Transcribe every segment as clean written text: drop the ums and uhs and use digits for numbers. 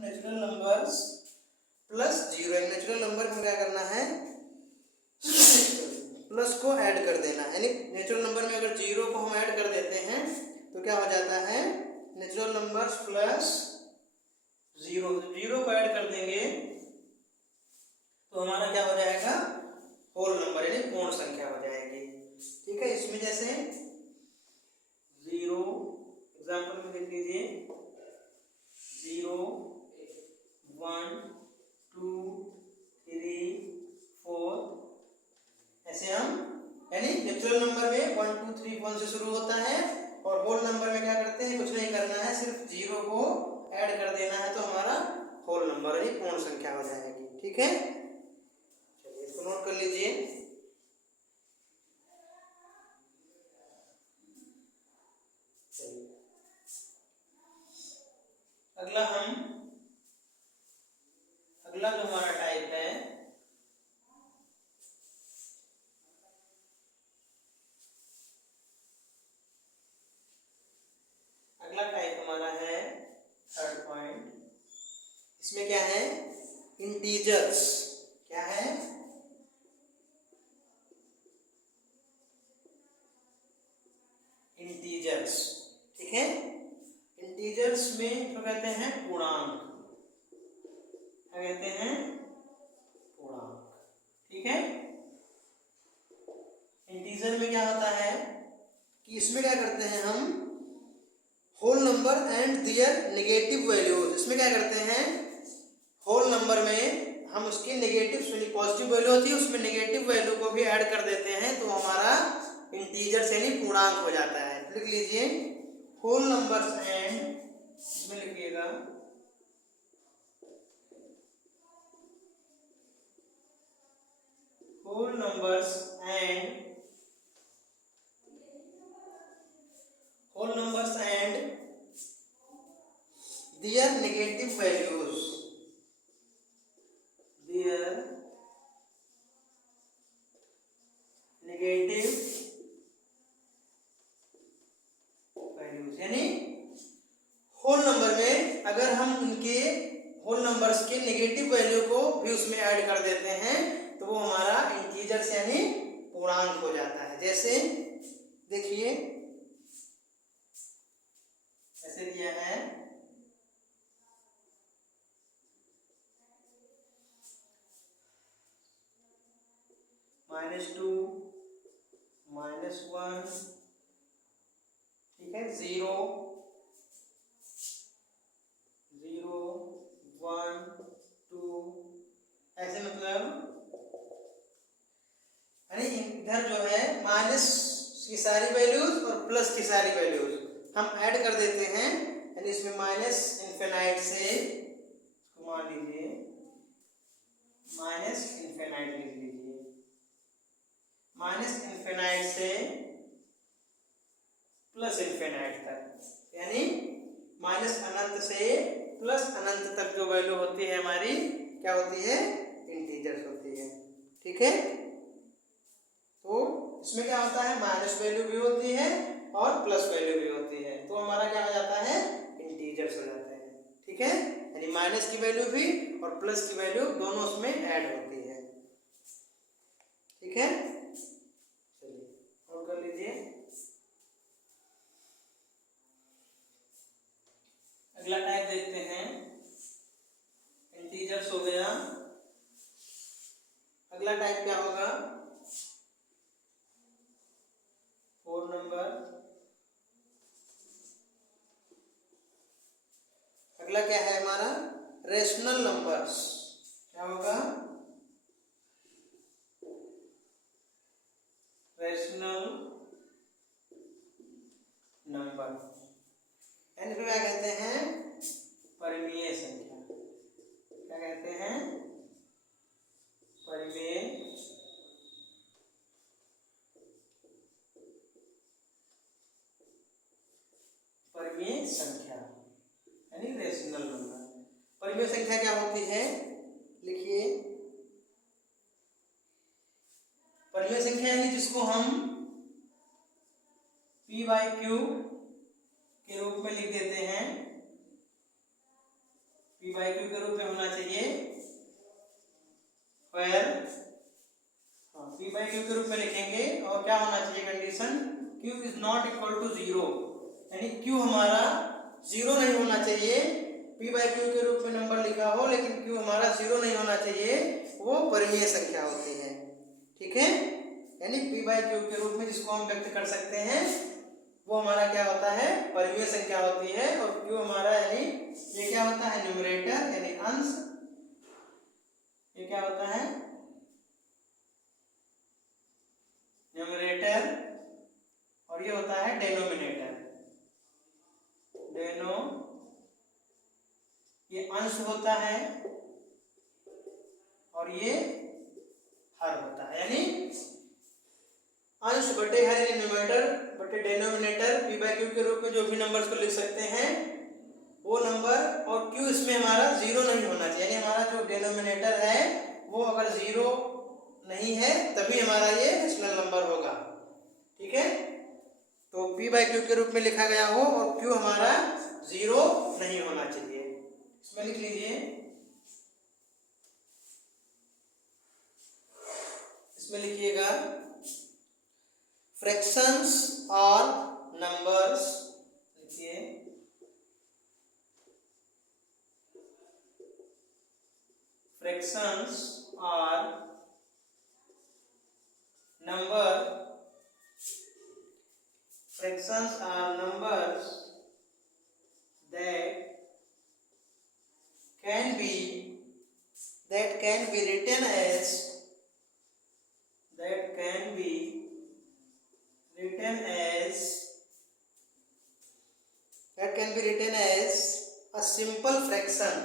Natural numbers plus zero, natural number में क्या करना है, प्लस को ऐड कर देना है। यानी नेचुरल नंबर में अगर जीरो को हम ऐड कर देते हैं तो क्या हो जाता है, natural numbers plus zero. Zero को ऐड कर देंगे तो हमारा क्या हो जाएगा, होल नंबर यानी पूर्ण संख्या हो जाएगी। ठीक है, इसमें जैसे जीरो एग्जाम्पल में देख लीजिए, 0 1 2 3 4, ऐसे हम यानी नेचुरल नंबर में 1 2 3 1 से शुरू होता है और होल नंबर में क्या करते हैं, कुछ नहीं करना है, सिर्फ जीरो को ऐड कर देना है तो हमारा होल नंबर यानी पूर्ण संख्या हो जाएगी। ठीक है, चलिए इसको नोट कर लीजिए। अगला जो हमारा टाइप है, अगला टाइप हमारा है थर्ड पॉइंट। इसमें क्या है, इंटीजर्स। क्या है, इंटीजर्स। ठीक है, इंटीजर्स में जो कहते हैं पूर्णांक, क्या कहते हैं, पूर्णांक। ठीक है, इंटीजर में क्या होता है कि इसमें क्या करते हैं हम, whole number and their negative values. इसमें क्या करते हैं, होल नंबर में हम उसकी नेगेटिव पॉजिटिव वैल्यू होती है उसमें नेगेटिव वैल्यू को भी ऐड कर देते हैं तो हमारा इंटीजर यानी पूर्णांक हो जाता है। लिख लीजिए, होल नंबर्स एंड, इसमें लिखिएगा whole numbers and their negative values, their negative values. यानी होल नंबर में अगर हम उनके होल नंबर्स के नेगेटिव वैल्यू को भी उसमें ऐड कर देते हैं तो वो हमारा इंटीजर्स यानी पूर्णांक हो जाता है। जैसे देखिए, ऐसे दिया है -2 -1, ठीक है, 0 0 1 2, ऐसे मतलब यानी इधर जो है माइनस की सारी वैल्यूज और प्लस की सारी वैल्यूज हम ऐड कर देते हैं। यानी इसमें माइनस इन्फिनाइट से, मान लीजिए माइनस इन्फिनाइट लिख लीजिए, माइनस इन्फिनाइट से प्लस इन्फिनाइट तक, यानी माइनस अनंत से प्लस अनंत तक जो वैल्यू होती है हमारी क्या होती है, इंटीजर्स होती है। ठीक है, तो इसमें क्या होता है, माइनस वैल्यू भी होती है और प्लस वैल्यू भी होती है तो हमारा क्या हो जाता है, इंटीजर्स हो जाते हैं। ठीक है, यानी माइनस की वैल्यू भी और प्लस की वैल्यू दोनों उसमें ऐड होती है। ठीक है, चलिए नोट कर लीजिए। अगला टाइप देखते हैं, इंटीजर्स हो गया। अगला टाइप क्या होगा, फोर नंबर। अगला क्या है हमारा, रेशनल नंबर्स। क्या होगा, रेशनल नंबर, यानी क्या कहते हैं, परिमेय संख्या। क्या कहते हैं, परिमेय संख्या यानी रेशनल नंबर। परिमेय संख्या क्या होती है, लिखिए, परिमेय संख्या यानी जिसको हम p/q के रूप में लिख देते हैं, p बाई क्यू के रूप में होना चाहिए, वेयर p बाई क्यू के रूप में लिखेंगे और क्या होना चाहिए condition, q is not equal to 0, यानी q हमारा 0 नहीं होना चाहिए। p बाई क्यू के रूप में नंबर लिखा हो लेकिन q हमारा 0 नहीं होना चाहिए, वो परिमेय संख्या होती है। ठीक है, यानी p बाई क्यू के रूप में जिसको हम व्यक्त कर सकते हैं वो हमारा क्या होता है, परिमेय संख्या होती है। और q हमारा यानी ये क्या होता है, न्यूमरेटर यानी अंश, ये क्या होता है न्यूमरेटर, और ये होता है डेनोमिनेटर। ये अंश होता है और ये हर होता है, यानी अंश बटे हर यानी न्यूमरेटर बटे डेनोमिनेटर p बाई क्यू के रूप में जो भी नंबर्स को लिख सकते हैं वो नंबर, और q इसमें हमारा 0 नहीं होना चाहिए, यानी हमारा जो डेनोमिनेटर है वो अगर 0 नहीं है तभी हमारा ये रेशनल नंबर होगा। ठीक है, तो p बाई क्यू के रूप में लिखा गया हो और q हमारा 0 नहीं होना चाहिए। इसमें लिख लीजिए, इसमें लिखिएगा फ्रैक्शंस और नंबर्स, लिखिए फ्रैक्शंस और number, fractions are numbers that can be written as a simple fraction,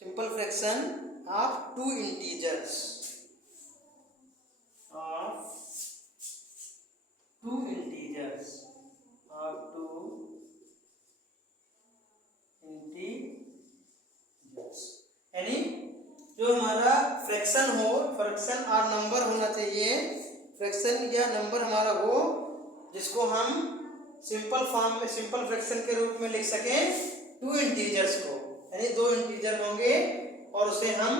simple fraction of two integers, यानी जो हमारा फ्रैक्शन हो, फ्रैक्शन और नंबर होना चाहिए, फ्रैक्शन या नंबर हमारा हो जिसको हम सिंपल फॉर्म में सिंपल फ्रैक्शन के रूप में लिख सकें टू इंटीजर्स को, यानी दो इंटीजर होंगे और उसे हम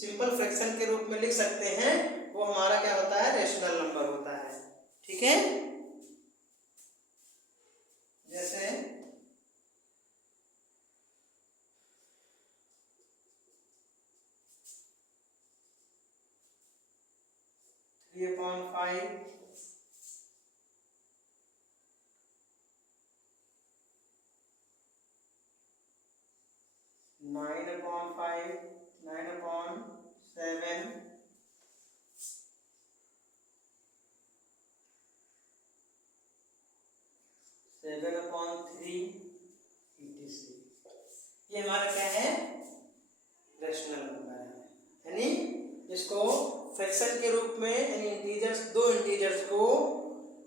सिंपल फ्रैक्शन के रूप में लिख सकते हैं, वो हमारा क्या होता है, रेशनल नंबर होता है। ठीक है, जैसे 3/5, 9/5, 9/7, 7/3, etc. ये हमारा क्या है, रेशनल नंबर है, यानी जिसको फ्रैक्शन के रूप में, यानी इंटीजर्स, दो इंटीजर्स को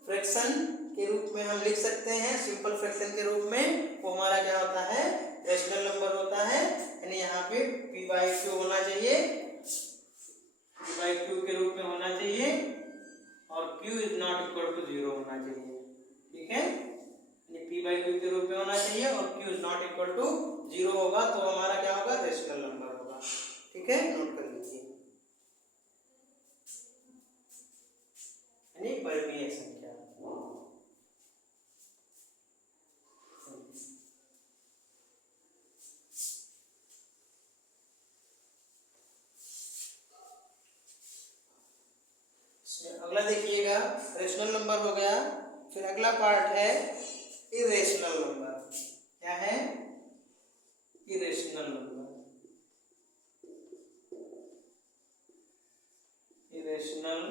फ्रैक्शन के रूप में हम लिख सकते हैं सिंपल फ्रैक्शन के रूप में, वो हमारा क्या होता है, रेशनल नंबर होता है। यानी यहाँ पे p बाई क्यू होना चाहिए, p बाई क्यू के रूप में होना चाहिए और q is not equal to 0 होना चाहिए। ठीक है, यानी p बाई क्यू के रूप में होना चाहिए और q is not equal to 0 होगा तो हमारा क्या होगा, रेशनल नंबर होगा। ठीक है, नोट कर लीजिए, यानी परिमेय संख्या। अगला देखिएगा, रेशनल नंबर हो गया, फिर अगला पार्ट है इरेशनल नंबर। क्या है, इरेशनल नंबर, इरेशनल